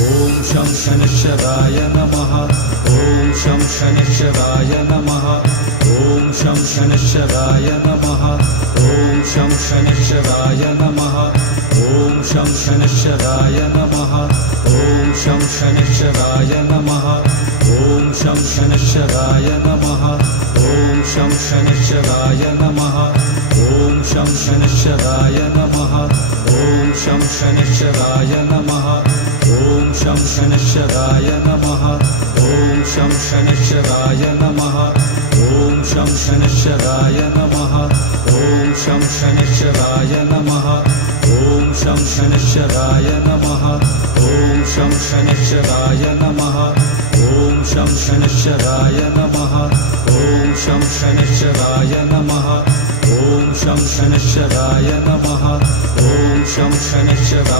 ॐ शं शनैश्चराय नमः ॐ शं शनैश्चराय नमः ॐ शं शनैश्चराय नमः ॐ शं शनैश्चराय नमः ॐ शं शनैश्चराय नमः ॐ शं शनैश्चराय नमः ॐ शं शनैश्चराय नमः ॐ शं शनैश्चराय नमः ॐ शं शनैश्चराय नमः ॐ शं शनैश्चराय नमः ॐ शं शनैश्चराय नमः ॐ शं शनैश्चराय नमः ॐ शं शनैश्चराय नमः ॐ शं शनैश्चराय नमः ॐ शं शनैश्चराय नमः ॐ शं शनैश्चराय नमः ॐ शं शनैश्चराय नमः ॐ शं शनैश्चराय नमः ॐ शं शनैश्चराय नमः ॐ शं शनैश्चराय